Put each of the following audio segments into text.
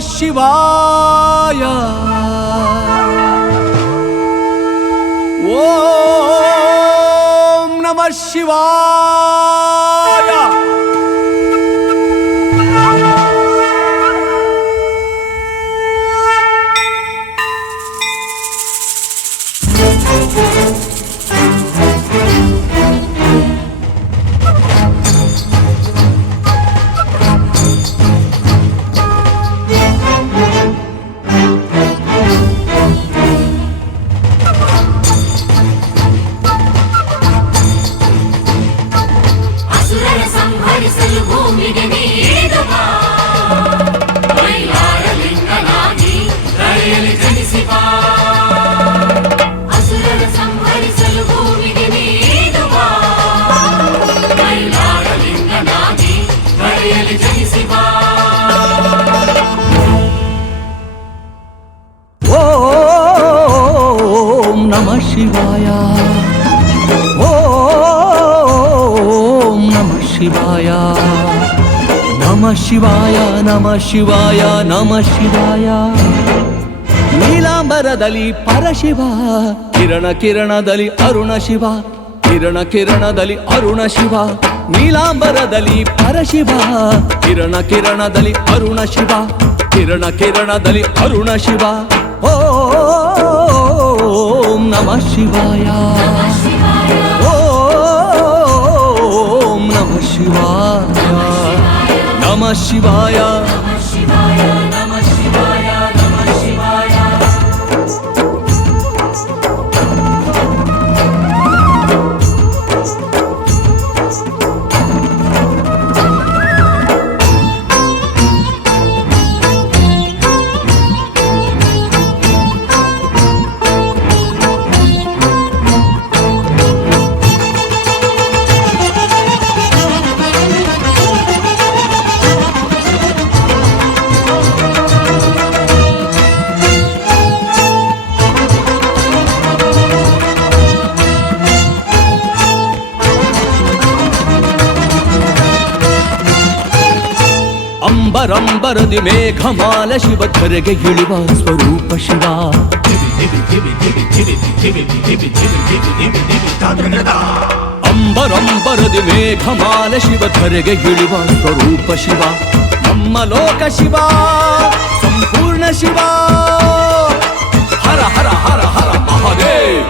ಶಿವಾಯ. ಓಂ ನಮಃ ಶಿವಾಯ. ಓಂ ನಮಃ ಶಿವಾಯ. ಓಂ ನಮಃ ಶಿವಾಯ. ನಮಃ ಶಿವಾಯ ನಮಃ ಶಿವಾಯ ನಮಃ ಶಿವಾಯ. ನೀಲಾಂಬರದಲ್ಲಿ ಪರಶಿವ, ಕಿರಣ ಕಿರಣದಲ್ಲಿ ಅರುಣ ಶಿವ, ಕಿರಣ ಕಿರಣದಲ್ಲಿ ಅರುಣ ಶಿವ. ನೀಲಾಂಬರದಲ್ಲಿ ಪರಶಿವ, ಕಿರಣ ಕಿರಣದಲ್ಲಿ ಅರುಣ ಶಿವ, ಕಿರಣ ಕಿರಣದಲ್ಲಿ ಅರುಣ ಶಿವ. ಓಂ ನಮಃ ಶಿವಾಯ. ಓಂ ನಮಃ ಶಿವಾಯ. ನಮಃ ಶಿವಾಯ. ಅಂಬರಂಬರದಿ ಮೇಘಮಾಲ ಶಿವ ಧರೆಗೆ ಇಳಿವ ಸ್ವರೂಪ ಶಿವ. ಅಂಬರಂಬರದಿ ಮೇಘಮಾಲ ಶಿವ ಧರೆಗೆ ಇಳಿವ ಸ್ವರೂಪ ಶಿವ. ನಮ್ಮ ಲೋಕ ಶಿವ ಸಂಪೂರ್ಣ ಶಿವ. ಹರ ಹರ ಹರ ಹರ ಮಹಾದೇವ್,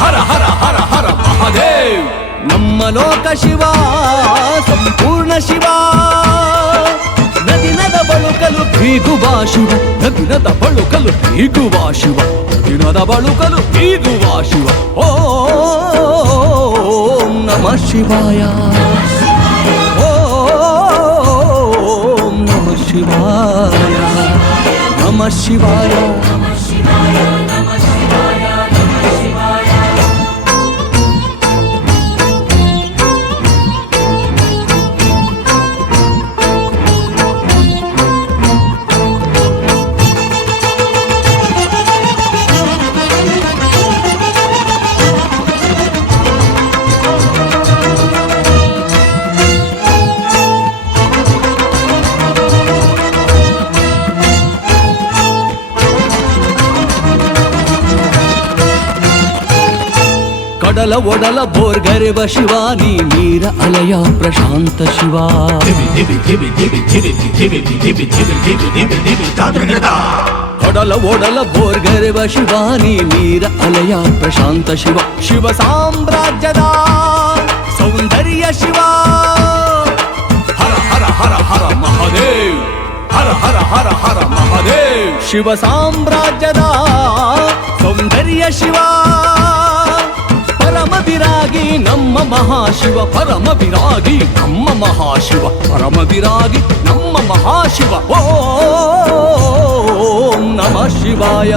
ಹರ ಹರ ಹರ ಹರ ಮಹಾದೇವ್. ನಮ್ಮ ಲೋಕ ಶಿವ ಸಂಪೂರ್ಣ ಶಿವ. ನದಿನದ ಬಳುಕಲು ಬೀಗುವ ಶಿವ, ನದಿನದ ಬಳುಕಲು ಬೀಗುವ ಶಿವ, ನದಿನದ ಬಳುಕಲು ಬೀಗುವ ಶಿವ. ಓಂ ನಮಃ ಶಿವಾಯ. ಓಂ ನಮಃ ಶಿವಾಯ. ನಮಃ ಶಿವಾಯ. ಕಡಲ ಒಡಲ ಬೋರ್ಗರೆವ ಶಿವ, ನೀ ನೀರ ಅಲಯ ಪ್ರಶಾಂತ ಶಿವ. ಕಡಲ ಒಡಲ ಬೋರ್ಗರೆವ ಶಿವ, ನೀ ನೀರ ಅಲಯ ಪ್ರಶಾಂತ ಶಿವ. ಶಿವ ಸಾಮ್ರಾಜ್ಯದ ಸೌಂದರ್ಯ ಶಿವ. ಹರ ಹರ ಹರ ಹರ ಮಹಾದೇವ್, ಹರ ಹರ ಹರ ಹರ ಮಹಾದೇವ್. ಶಿವ ಸಾಮ್ರಾಜ್ಯದ ಸೌಂದರ್ಯ ಶಿವ. ಪರಮ ವಿರಾಗಿ ನಮ್ಮ ಮಹಾಶಿವ, ಪರಮ ವಿರಾಗಿ ನಮ್ಮ ಮಹಾಶಿವ, ಪರಮ ವಿರಾಗಿ ನಮ್ಮ ಮಹಾಶಿವ. ಓಂ ನಮಃ ಶಿವಾಯ.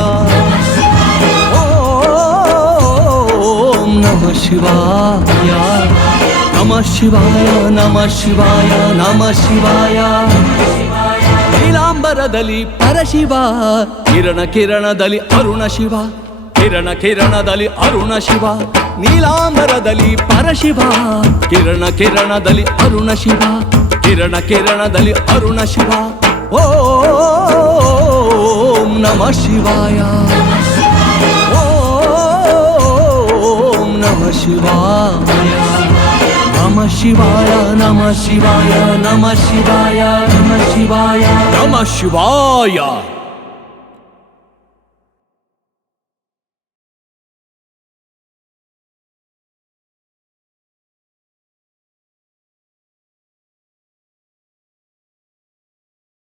ಓಂ ನಮಃ ಶಿವಾಯ. ನಮಃ ಶಿವಾಯ. ನಮಃ ಶಿವಾಯ. ನಮಃ ಶಿವಾಯ. ನೀಲಾಂಬರದಲ್ಲಿ ಪರಶಿವ, ಕಿರಣ ಕಿರಣದಲ್ಲಿ ಅರುಣ ಶಿವ, ಕಿರಣ ಕಿರಣದಲ್ಲಿ ಅರುಣ ಶಿವ. ನೀಲಾಂಬರದಲ್ಲಿ ಪರಶಿವ, ಕಿರಣ ಕಿರಣದಲ್ಲಿ ಅರುಣ ಶಿವ, ಕಿರಣ ಕಿರಣದಲ್ಲಿ ಅರುಣ ಶಿವ. ಓ ನಮಃ ಶಿವಾಯ ಓಂ ನಮಃ ಶಿವಾಯ ನಮಃ ಶಿವಾಯ ನಮಃ ಶಿವಾಯ ನಮಃ ಶಿವಾಯ ನಮಃ ಶಿವಾಯ ನಮಃ ಶಿವಾಯ